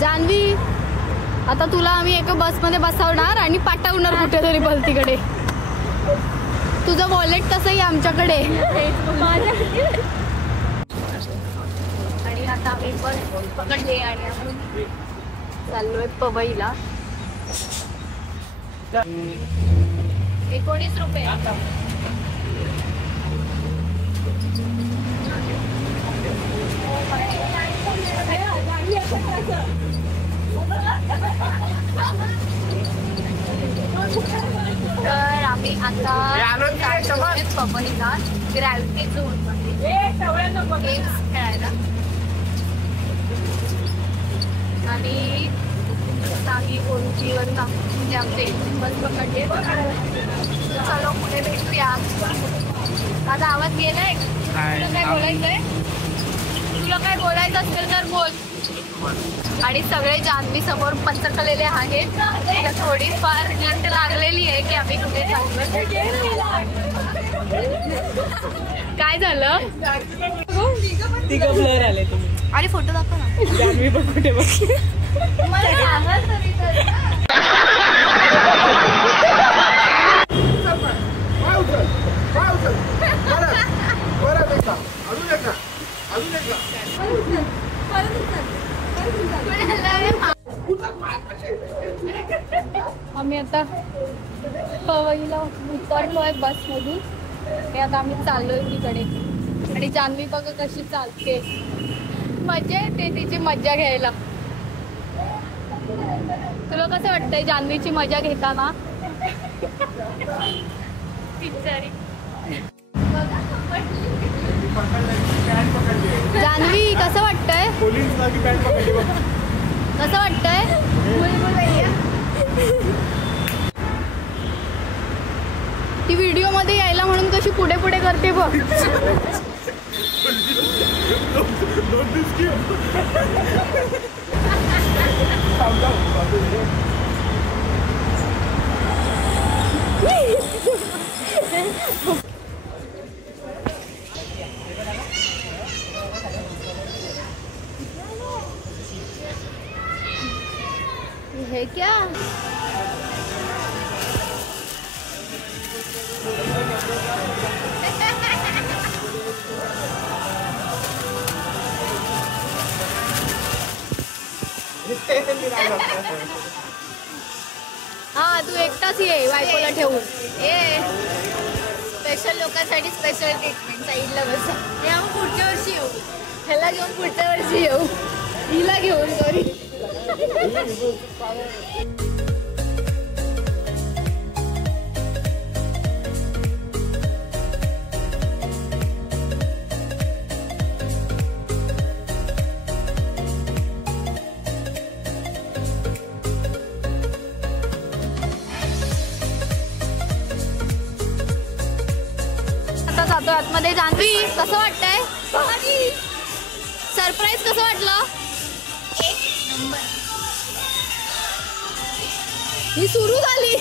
जान्हवी, आता तुला आम्ही एका बसमध्ये बसवणार आणि पाठवणार कुठेतरी भलतीकडे. तुझं वॉलेट तसंही आमच्याकडे. आणि आता आम्ही बस पकडले आणि आपण चाललोय पवईला. 19 रुपये. तर आम्ही आता पवईला ग्रॅव्हिटी झोन मध्ये गेम्स खेळायला. आणि आम्ही ओळखीवर म्हणजे आमचे बस पकडले. चलो पुढे भेटूया. माझा आवाज गेलाय? तुला काय बोलायचंय? तुला काय बोलायचं असेल तर बोल. आणि सगळे जान्हवी समोर पचकलेले आहेत. थोडीफार नीट लागलेली आहे की आम्ही कुठे चाललोय. काय झालं? तिघं ब्लर आले तुम्ही. आणि फोटो दाखव ना. जान्हवी पण कुठे बघ. आम्ही आता पवईला उतरलोय बसमधून. हे आता आम्ही चाललोय तिकडे. आणि जान्हवी बघा कशी चालते. मजा येते तिची मजा घ्यायला. तुला कसं वाटतंय जान्हवीची मजा घेताना? जान्हवी कसं वाटतंय? कसं वाटतंय? ती व्हिडिओ मध्ये यायला म्हणून कशी पुढे पुढे करते बघ. है क्या? हा तू एकटाच ये बायकोला ठेवून. स्पेशल लोकांसाठी स्पेशल ट्रीटमेंट. साईडला बस. हे आम्ही पुढच्या वर्षी येऊ. ह्याला घेऊन पुढच्या वर्षी येऊ. हिला घेऊन सॉरी. आता जातो आतमध्ये. जान्हवी कसं वाटतंय? सरप्राईज कसं वाटलं? ही सुरू झाली.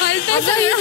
हलतंय सगळं.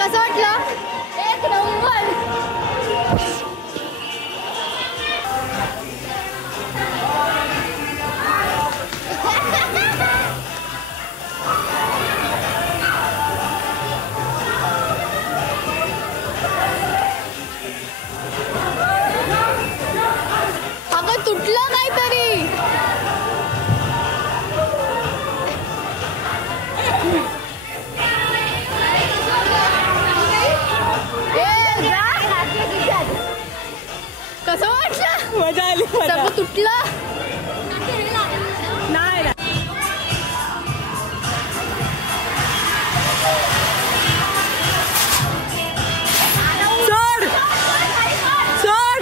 कसं वाटलं? एक नंबर. अगं तुटलं काहीतरी. कसं वाटलं? मजा आली. सगळं तुटलं. नाही ना. सोड सोड सोड.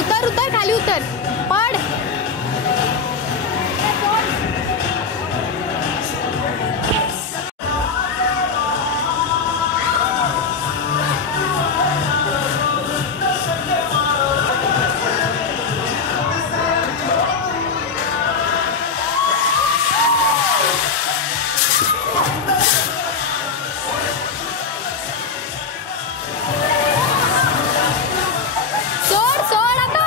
उतर उतर खाली उतर. पड. सोड सोड आता.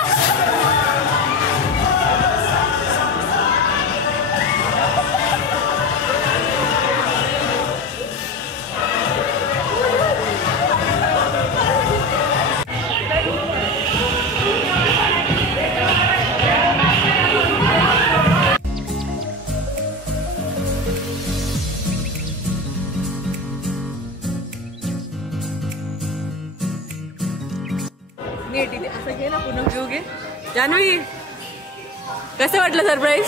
नीट इथे असं घे ना, पुन्हा घेऊ घे. जान्हवी कसं वाटलं सरप्राईज?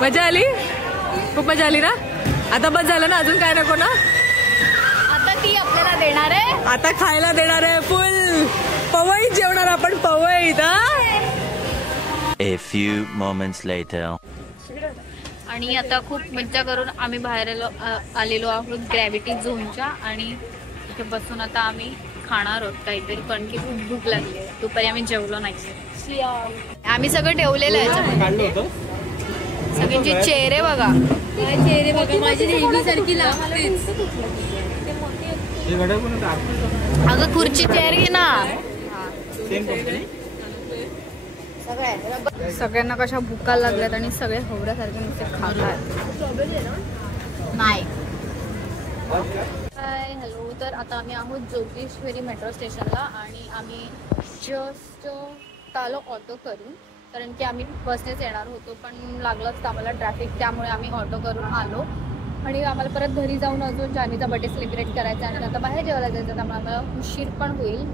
मजा आली? खूप मजा आली ना? आता बस झालं ना, अजून काय नको ना? आता ती आपल्याला देणार आहे. आता खायला देणार आहे फुल पवईत जेवणार आपण. पवईत. A few moments later. आणि आता खूप मज्जा करून आम्ही बाहेर आलेलो आहोत ग्रॅव्हिटी झोनच्या. आणि इथे बसून आता आम्ही खाणार आहोत काहीतरी, कारण की खूप भूक लागली आहे. दुपारी आम्ही जेवलो नाही. आम्ही सगळं ठेवलेलं आहे याच्यामध्ये. सगळ्यांचे चेहरे बघा. चेहरे बघा माझी नेहमीसारखी लागतेच. अगं खुर्ची चेअर घे ना. सगळ्यांना कशा भुका लागल्यात आणि सगळे हवड्यासारखे नुसते खातात. नाही. Hi hello. तर आता आम्ही आहोत जोगेश्वरी मेट्रो स्टेशनला आणि आम्ही जस्ट आलो ऑटो करून, कारण की आम्ही बसनेच येणार होतो पण लागलंच आम्हाला ट्रॅफिक, त्यामुळे आम्ही ऑटो करून आलो. आणि आम्हाला परत घरी जाऊन अजून जान्हवीचा बर्थडे सेलिब्रेट करायचा आणि आता बाहेर जेवायला जायचं, त्यामुळे आम्हाला उशीर पण होईल.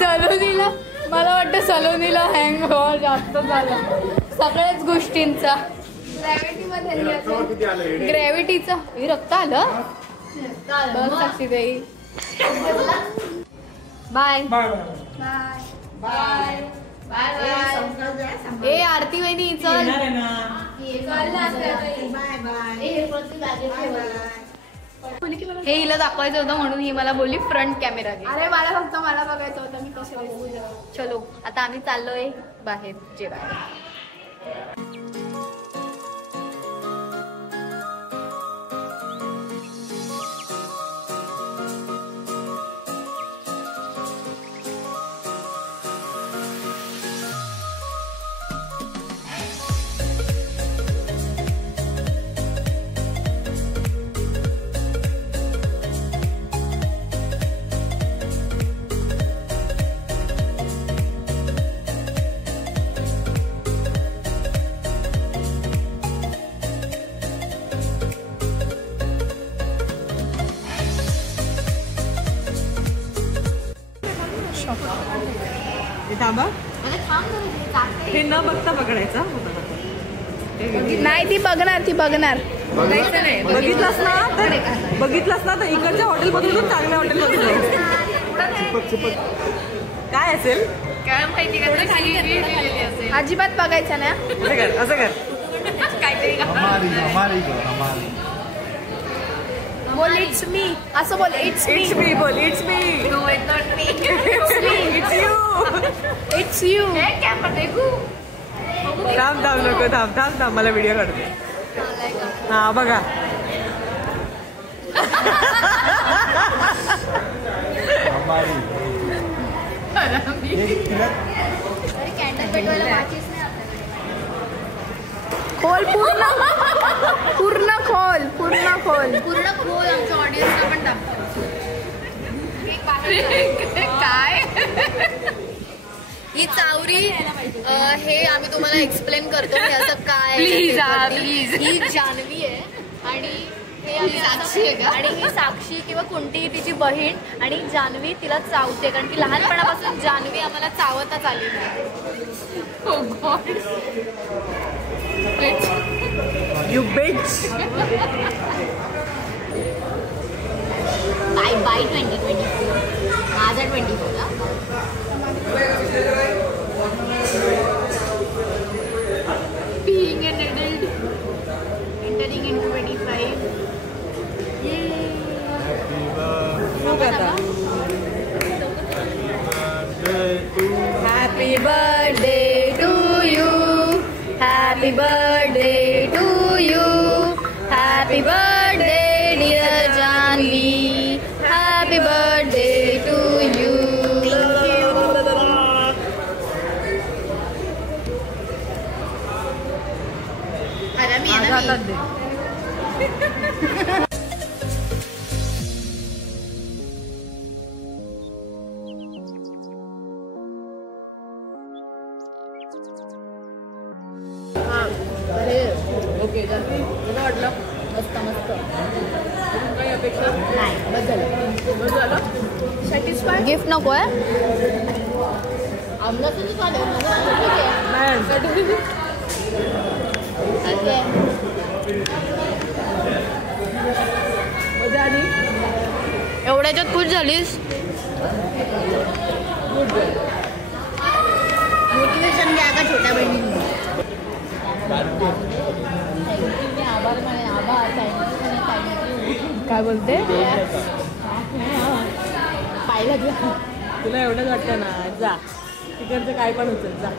सलोनीला मला वाटतं सलोनीला हँग जास्त झाला सगळ्याच गोष्टींचा. ग्रॅव्हिटीचा रक्त आलं. साक्षीताई बाय बाय बाय बाय. ए आरती वहिनी चल. हे हिला दाखवायचं होतं म्हणून ही मला बोलली फ्रंट कॅमेरा घे. अरे मला फक्त मला बघायचं होतं मी कसं बघू. चलो आता आम्ही चाललोय बाहेर जेवायला. थांबा मला थांब जरा, जाते. हे न बघता पकडायचं. नाही ती बघणार बघायचं नाही. बघितलंस ना तर इकडच्या हॉटेलमधून चांगल्या हॉटेलमधून जायचं. काय असेल काय माहिती का अजिबात बघायचं ना. असं कर काहीतरी बोल इट्स मी असं बोल इट्स इट्स मी बोल it's me know it's not me it's you it's you. Camera देखू थांब नको थांब मला व्हिडिओ काढते. हा बघा कॅन्डल पेटवायला माचीस नाही खोल पूर्ण खोल पूर्ण खोल आमच्या ऑडियन्सला पण दाखव. काय ही चावरी हे आम्ही तुम्हाला एक्सप्लेन करतो हे असं काय. प्लीज ही जान्हवी आहे आणि हे साक्षी आहे आणि ही साक्षी किंवा कोणतीही तिची बहीण आणि जान्हवी तिला चावते कारण की लहानपणापासून जान्हवी आम्हाला चावतच आली नाही. You beach. बाय 2024 माझा 24 being an adult entering into 25. Happy birthday to you. Happy birthday to you. Happy birthday dear Janvi. Happy birthday to you. Okay कसं वाटलं. मस्त काही अपेक्षा नाही बस झालं. सॅटिस्फाय. गिफ्ट नको आहे आमला तुझी चालेल मजा आली. एवढ्याच्यात खुश झालीस. मोटिवेशन घ्या का छोट्या बहिणींनी. आभार म्हणे आभार काय बोलते. पाहिलं तुला एवढंच वाटतं ना जा तिकडचं काय पण उचल जा.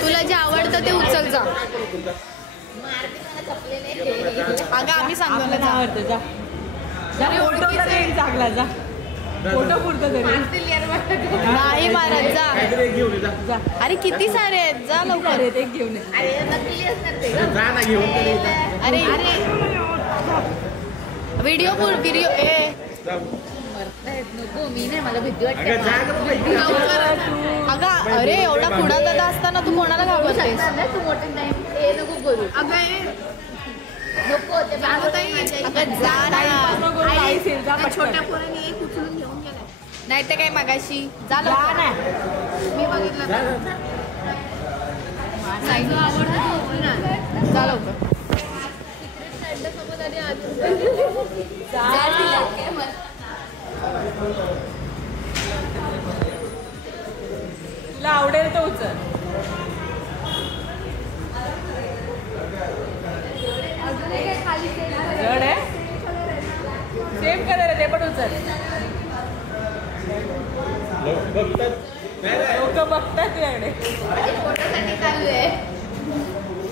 तुला जे आवडतं ते उचल जा. अगं आम्ही सांगतो आपल्याला आवडतं जा. फोटो तरी चांगला जा. फोटो पुरतं तरी नाही मारत जा. अरे किती सारे आहेत जा लवकर. एक घेऊन ये. अरे व्हिडिओ ए नको मी नाही मला भीती वाटते. अगं अरे एवढा पुढा दादा असताना तू कोणाला घाबरतेस. तू मोठे टाइम नको करू. नको ते अगं जा ना. छोट्या पोरांनी एक उचलून घेऊन गेलाय. नाही तर काय मगाशी जा ना. मी बघितलं जा लवकर. तुला आवडेल तर उचल. जड आहे. सेम कलर आहे ते पण उचल. लोक बघतात तुझ्याकडे. फोटोसाठी चालू आहे.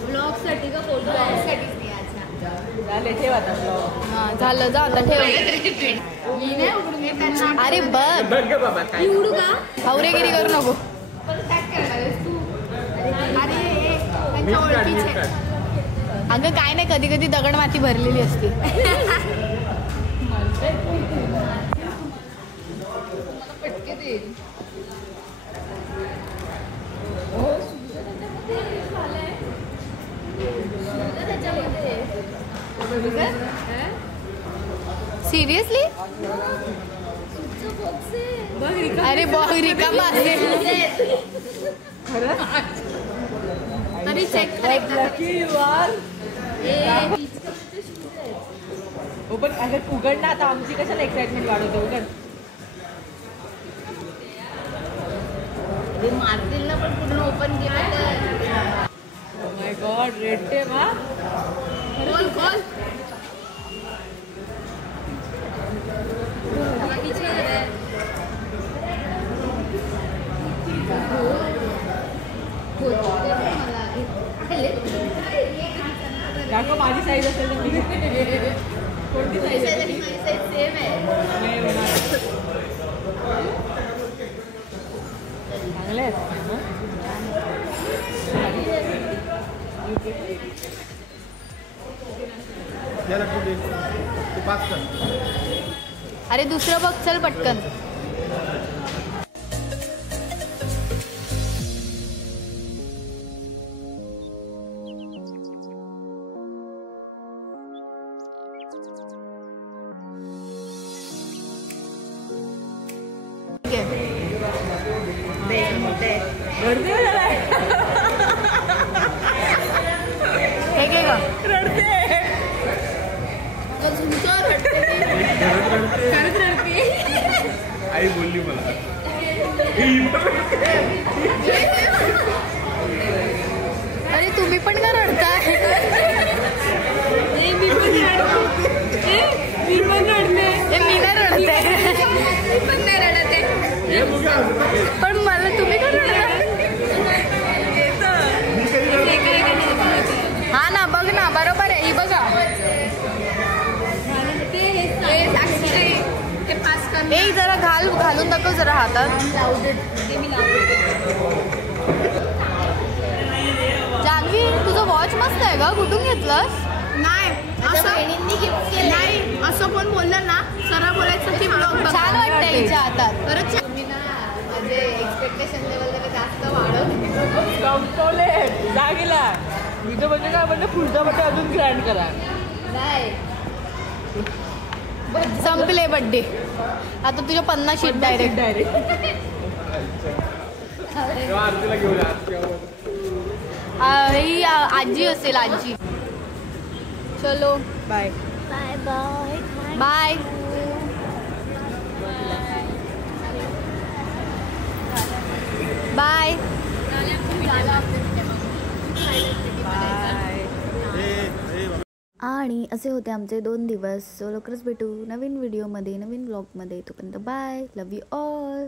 ब्लॉगसाठी का फोटो झाले ठेव आता ब्लॉग. हा झालं जा आता ठेव. अरे बघ उडू का हावरेगिरी करू नको. अगं काय नाही कधी कधी दगड माती भरलेली असते. सिरियसली बघ रिका. अरे बॉग रिकामा असेल तरी चेक लकी यू आर. हो पण अगं उघड ना आता, आमची कशाला एक्साइटमेंट वाढवतो. उघड. मारतील ना पण पूर्ण ओपन केलं. माय गॉड रेड टेप हा. खोल खोल. काका माझी साईज असेल तर मी कोणती साईज आहे? सेम आहे. चांगले आहेत. अरे दुसरं बघ चल पटकन. रडते हे घे ग. रडते आई बोलली मला. अरे तुम्ही पण का रडताय? मी पण रडते. मी नाही रडते. पण मला तुम्ही का रडता? हा ना बघ ना बरोबर आहे. ही बघा एक जरा घालून दाखव जरा हातात. जान्हवी तुझं वॉच मस्त आहे ग. कुठून घेतलंस? नाही असं कोण बोललं ना सरळ बोलायचं की छान वाटतंय हिच्या हातात. खरंच तुम्ही ना माझे एक्सपेक्टेशन लेवल जरा जास्त वाढव. कौटवले जागेला तुझं म्हणजे काय म्हणलं पुढचा बड्डे अजून ग्रँड करा. नाही संपले बड्डे आता तुझ्या 50 शीट डायरेक्ट. आरतीला घेऊन ही आजी असेल आजी. चलो bye bye bye bye. Bye. आणि असे होते आमचे 2 दिवस. सो लवकरच भेटू नवीन व्हिडिओमध्ये नवीन व्लॉगमध्ये. तोपर्यंत बाय. Love you all.